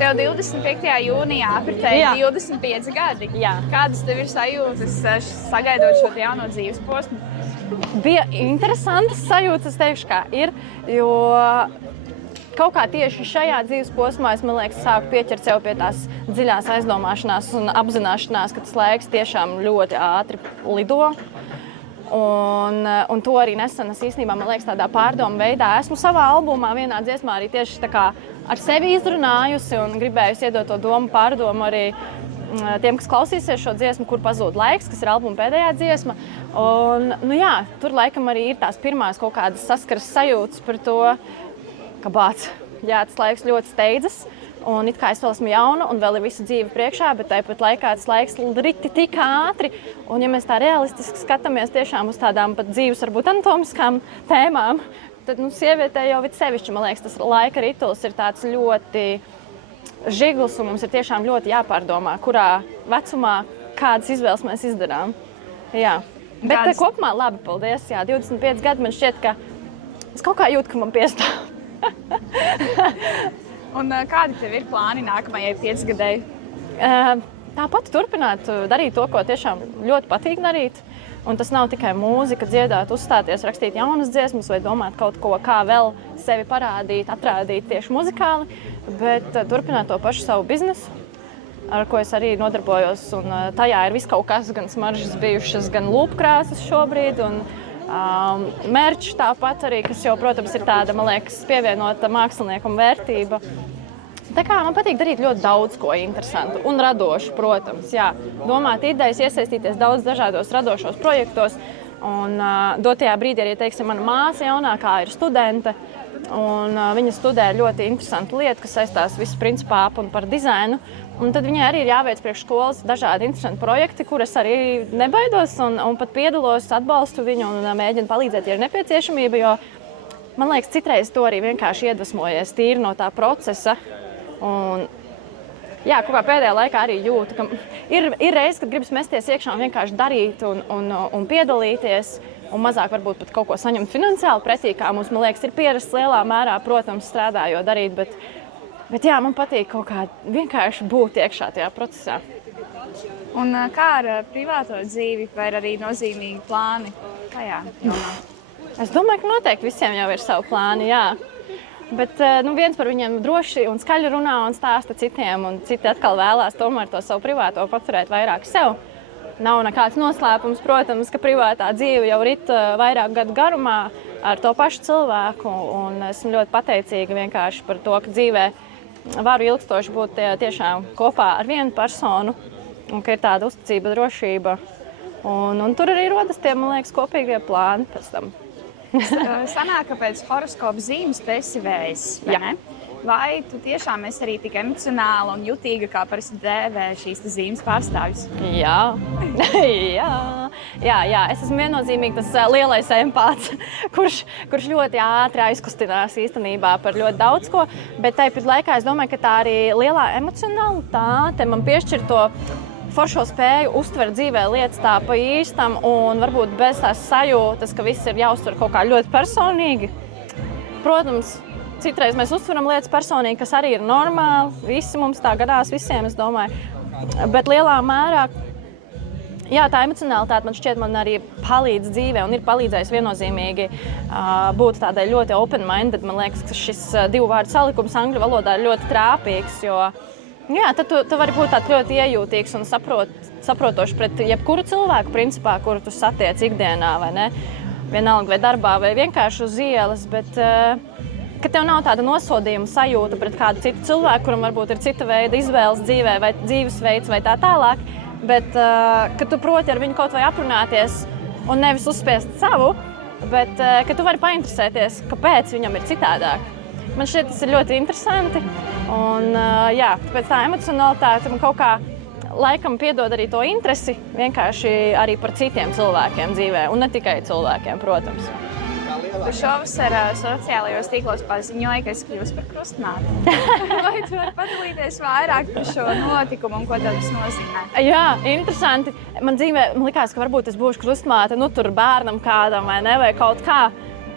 Tev 25. jūnijā apritēja 25 gadi. Jā. Kādas tev ir sajūtas sagaidot šo jauno dzīves posmu? Bija interesantas sajūtas, es teikšu, kā ir, jo kaut kā tieši šajā dzīves posmā es, man liekas, sāku pieķert sev pie tās dziļās aizdomāšanās un apzināšanās, ka tas laiks tiešām ļoti ātri lido. Un to arī nesen es īstenībā, man liekas, tādā pārdomu veidā esmu savā albumā vienā dziesmā arī tieši tā kā ar sevi izrunājusi un gribējusi iedot to domu pārdomu arī tiem, kas klausīsies šo dziesmu, kur pazūd laiks, kas ir albuma pēdējā dziesma. Un, tur laikam arī ir tās pirmās kaut kādas saskaras sajūtas par to, ka tas laiks ļoti steidzas. Un it kā es vēl esmu jauna un vēl ir visa dzīve priekšā, bet tāpat laikā tas laiks riti tik ātri. Un ja mēs tā realistiski skatāmies tiešām uz tādām pat dzīves, varbūt anatomiskām tēmām, tad sievietē jau sevišķi, man liekas, tas laika rituls ir tāds ļoti žigls un mums ir tiešām ļoti jāpārdomā, kurā vecumā kādas izvēles mēs izdarām. Jā. Bet kopumā labi, paldies. Jā, 25 gadi man šķiet, ka es kaut kā jūtu, ka man piestāv. Un kādi tev ir plāni nākamajai 5 gadai? Tāpat turpināt darīt to, ko tiešām ļoti patīk darīt. Un tas nav tikai mūzika, dziedāt, uzstāties, rakstīt jaunas dziesmas vai domāt kaut ko, kā vēl sevi parādīt, atrādīt tieši muzikāli, bet turpināt to pašu savu biznesu, ar ko es arī nodarbojos. Un tajā ir viss kaut kas, gan smaržas bijušas, gan lūpkrāsas šobrīd. Un merčs tāpat arī, kas jau, protams, ir tāda, man liekas, pievienota māksliniekam vērtība. Tā kā man patīk darīt ļoti daudz ko interesantu un radošu, protams, jā. Domāt idejas, iesaistīties daudz dažādos radošos projektos. Un dotajā brīdī arī, teiksim, mana māsa jaunākā ir studente. Un viņa studē ļoti interesantu lietu, kas saistās visu principā ap un par dizainu. Un tad viņai arī ir jāveic priekš skolas dažādi interesanti projekti, kuras arī nebaidos un pat piedalos, atbalstu viņu un mēģinu palīdzēt, ja ir nepieciešamība, jo man liekas, citreiz to arī vienkārši iedvesmojies tīri no tā procesa. Un kaut kā pēdējā laikā arī jūtu, ka ir reizes, kad gribas mesties iekšā un vienkārši darīt un piedalīties un mazāk varbūt pat kaut ko saņemt finansiāli pretī, kā mums, man liekas, ir pierasts lielā mērā, protams, strādājot, darīt, bet jā, man patīk kaut kā vienkārši būt iekšā tajā procesā. Un kā ar privāto dzīvi, vai ir arī nozīmīgi plāni tajā jomā? Es domāju, ka noteikti visiem jau ir savi plāni, jā. Bet viens par viņiem droši un skaļi runā un stāsta citiem, un citi atkal vēlās tomēr to savu privāto paturēt vairāk sev. Nav nekāds noslēpums, protams, ka privātā dzīve jau rit vairāk gadu garumā ar to pašu cilvēku, un esmu ļoti pateicīga vienkārši par to, ka dzīvē varu ilgstoši būt tiešām kopā ar vienu personu, un ka ir tāda uzticība, drošība, un tur arī rodas tie, man liekas, kopīgie plāni pēc tam. Sanāk, ka pēc horoskopa zīmes tu esi vējs, vai ne? Vai tu tiešām esi arī tik emocionāla un jutīga, kā parasti dēvē šīs zīmes pārstāvjus? Jā. Es esmu viennozīmīgi tas lielais empāts, kurš ļoti ātri aizkustinās īstenībā par ļoti daudz ko, bet tāpat laikā es domāju, ka tā arī lielā emocionalitāte man piešķir to foršo spēju uztvert dzīvē lietas tā pa īstam un varbūt bez tās sajūtas, ka viss ir jāuztver kaut kā ļoti personīgi. Protams, citreiz mēs uztveram lietas personīgi, kas arī ir normāli. Visi mums tā gadās, visiem, es domāju. Bet lielā mērā, tā emocionalitāte man šķiet man arī palīdz dzīvē un ir palīdzējis viennozīmīgi būt tādai ļoti open-minded. Man liekas, ka šis divu vārdu salikums angļu valodā ir ļoti trāpīgs, jo tad tu vari būt tāds ļoti iejūtīgs un saprotošs pret jebkuru cilvēku, principā, kuru tu satiec ikdienā, vai ne? Vienalga vai darbā, vai vienkārši uz ielas, bet ka tev nav tāda nosodījuma sajūta pret kādu citu cilvēku, kuram varbūt ir cita veida izvēles dzīvē vai dzīvesveids vai tā tālāk, bet ka tu proti ar viņu kaut vai aprunāties un nevis uzspiest savu, bet ka tu vari painteresēties, kāpēc viņam ir citādāk. Man šķiet, tas ir ļoti interesanti, un tāpēc tā emocionalitāte man kaut kā laikam piedod arī to interesi vienkārši arī par citiem cilvēkiem dzīvē, un ne tikai cilvēkiem, protams. Tu šovasar sociālajos tīklos paziņoji, ka esi kļuvusi par krustmāti. Vai tu vari padalīties vairāk par šo notikumu un ko tev tas nozīmē? Jā, interesanti. Man dzīvē likās, ka varbūt es būšu krustmāte, tur bērnam kādam vai ne, vai kaut kā.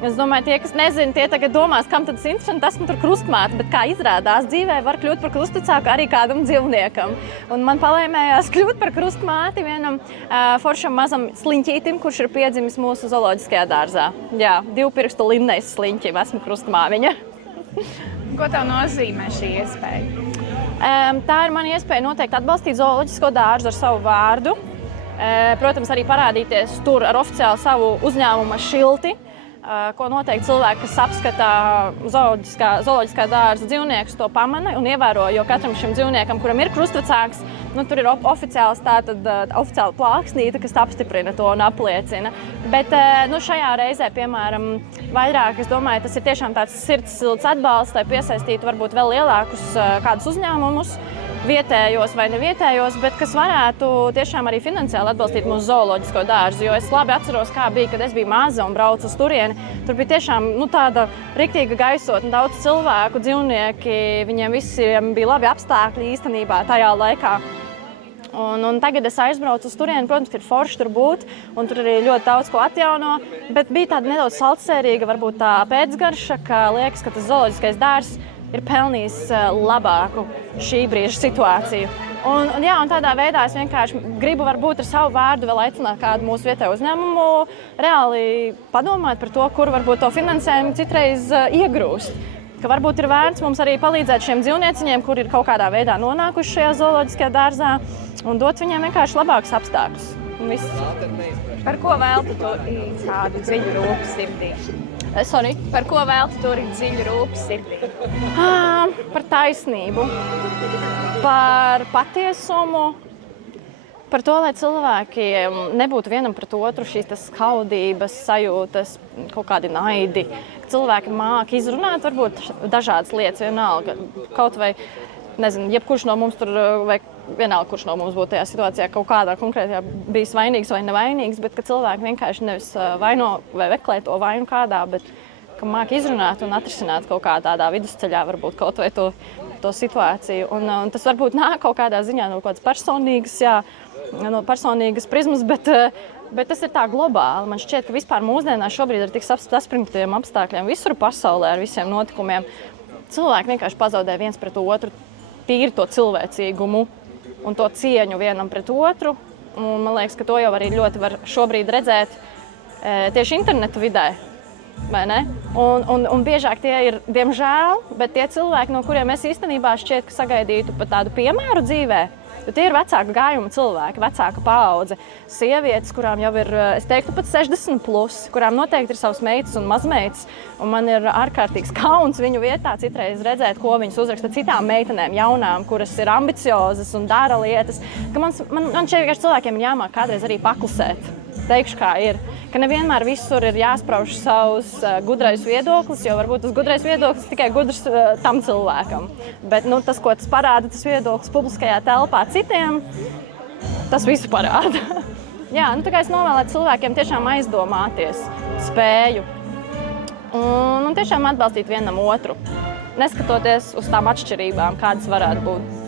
Es domāju, tie, kas nezina, tie tagad domās, kam tad tas interesanti, esmu tur krustmāte, bet kā izrādās, dzīvē var kļūt par krustvecāku arī kādam dzīvniekam. Un man palēmējās kļūt par krustmāti vienam foršam mazam sliņķītim, kurš ir piedzimis mūsu zooloģiskajā dārzā. Jā, 2 pirkstu linnēs sliņķim, esmu krustmāmiņa. Ko tev nozīmē šī iespēja? Tā ir mana iespēja noteikti atbalstīt zooloģisko dārzu ar savu vārdu. Protams, arī parādīties tur ar oficiālu savu uzņēmuma šilti, ko noteikti cilvēki, kas apskatā zooloģiskā dārza dzīvniekus, to pamana un ievēro, jo katram šim dzīvniekam, kuram ir krustvecāks, tur ir oficiāla plāksnīte, kas apstiprina to un apliecina. Bet šajā reizē, piemēram, vairāk, es domāju, tas ir tiešām tāds sirdssilds atbalsts, lai piesaistītu varbūt vēl lielākus kādus uzņēmumus, vietējos vai nevietējos, bet kas varētu tiešām arī finansiāli atbalstīt mūsu zooloģisko dārzu. Jo es labi atceros, kā bija, kad es biju maza un braucu uz turieni. Tur bija tiešām tāda riktīga gaisotne, daudz cilvēku, dzīvnieki, viņiem visiem bija labi apstākļi īstenībā tajā laikā. Un tagad es aizbraucu uz turieni, protams, ir forši tur būt, un tur arī ļoti daudz ko atjauno, bet bija tāda nedaudz saldsērīga, varbūt tā pēcgarša, ka liekas, ka tas zooloģiskais dārzs ir pelnījis labāku šī brīža situāciju. Un tādā veidā es vienkārši gribu varbūt ar savu vārdu vēl aicināt kādu mūsu vietēju uzņēmumu reāli padomāt par to, kur varbūt to finansējumu citreiz iegrūst. Ka varbūt ir vērts mums arī palīdzēt šiem dzīvnieciņiem, kuri ir kaut kādā veidā nonākuši šajā zooloģiskajā dārzā, un dot viņiem vienkārši labākus apstākļus. Par ko velti tu tādu dziļu rūpu sirdī? Sorry? Par ko velti tur ir dziļu rūpu sirdī? Par taisnību, par patiesumu, par to, lai cilvēkiem nebūtu vienam pret otru šīs skaudības, sajūtas, kaut kādi naidi. Cilvēki māki izrunāt varbūt dažādas lietas vienalga. Kaut vai, nezinu, jebkurš no mums tur, vai vienalga, kurš no mums būtu tajā situācijā kaut kādā konkrētajā bijis vainīgs vai nevainīgs, bet ka cilvēki vienkārši nevis vaino vai meklē to vainu kādā, bet ka māki izrunāt un atrisināt kaut kā tādā vidusceļā varbūt kaut vai to situāciju. Un tas varbūt nāk kaut kādā ziņā no kādas personīgas, no personīgas prizmas, bet tas ir tā globāli. Man šķiet, ka vispār mūsdienās šobrīd ar tik saspringtiem apstākļiem visur pasaulē ar visiem notikumiem cilvēki vienkārši pazaudē viens pret otru tīri to cilvēcīgumu un to cieņu vienam pret otru. Un man liekas, ka to jau arī ļoti var šobrīd redzēt tieši internetu vidē, vai ne? Un biežāk tie ir, diemžēl, bet tie cilvēki, no kuriem es īstenībā šķiet, ka sagaidītu pat tādu piemēru dzīvē, jo tie ir vecāka gājuma cilvēki, vecāka paudze, sievietes, kurām jau ir, es teiktu, pat 60+, kurām noteikti ir savas meitas un mazmeitas, un man ir ārkārtīgs kauns viņu vietā citreiz redzēt, ko viņas uzraksta citām meitenēm jaunām, kuras ir ambiciozas un dara lietas, ka man šeit vienkārši cilvēkiem ir jāmāk kādreiz arī paklusēt. Teikšu, kā ir, ka nevienmēr visur ir jāsprauž savus gudrais viedoklis, jo varbūt tas gudrais viedoklis tikai gudrs tam cilvēkam. Bet tas, ko tas parāda, tas viedoklis publiskajā telpā citiem, tas visu parāda. Tā kā es novēlētu cilvēkiem tiešām aizdomāties spēju un tiešām atbalstīt vienam otru, neskatoties uz tām atšķirībām, kādas varētu būt.